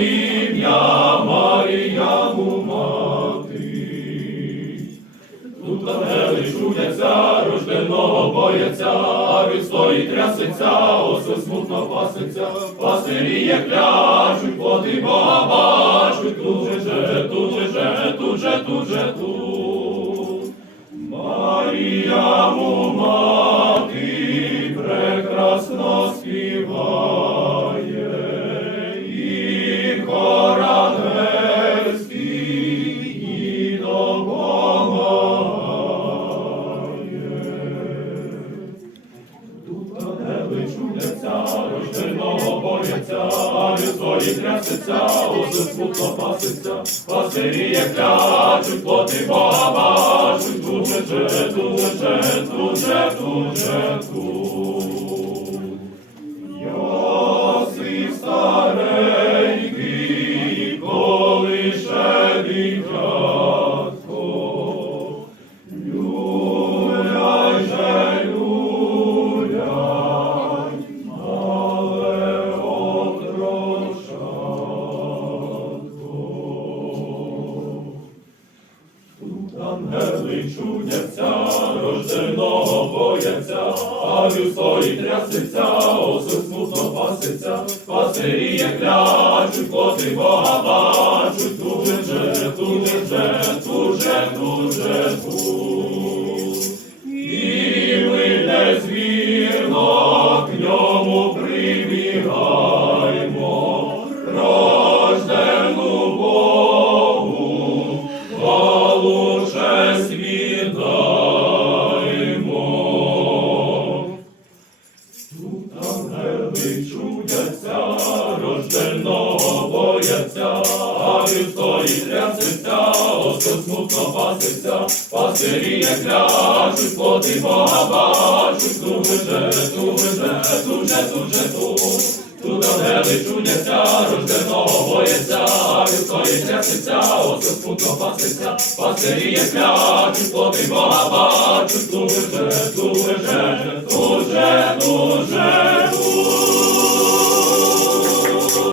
ім'я Марія мати, тут ангели чудяться, рожденого бояться, а від стоїть трясеться, осе смутно паситься, пасирі як пляшуть, води Бога бачуть, тут же, же, тут же, же, тут же, тут же, тут. Марія мати. А свої трясеться, усе смутно паситься, пастирі як лячуть, плоти Бога бачуть, тут же, же, тут же, же, тут же, тут же, тут. Йосип старенький, коли ще дитятко, чудяться, рожденого бояться, а свої трясеться, осе смутно паситься, пастирі як лячуть, коти Бога бачуть, тут же, туже, дуже. же, Тут ангели чудяться, рожденого бояться, а він стоїть трясеться, осе смутно паситься, пастирі як ляжуть, плоти Бога бачуть, тут же, тут же, тут же, тут же, тут. Тут ангели чудяться, рожденого бояться, а стоїть трясеться, осе смутно паситься, пастирі як ляжуть, плоти Бога бачуть, тут же, тут же, тут же, тут же, тут.